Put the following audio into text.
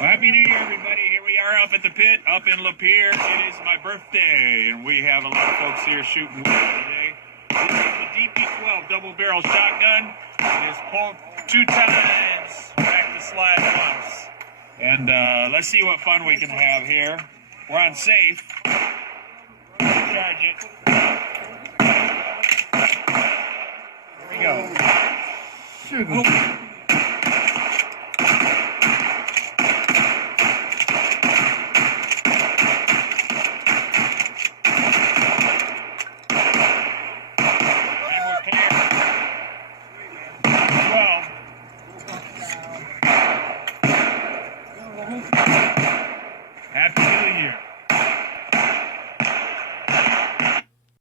Well, Happy New Year, everybody. Here we are up at the pit, up in Lapeer. It is my birthday, and we have a lot of folks here shooting wood today. This is the DP12 double-barrel shotgun. It is pulled 2 times, back to slide once. And let's see what fun we can have here. We're on safe. Charge it. Here we go.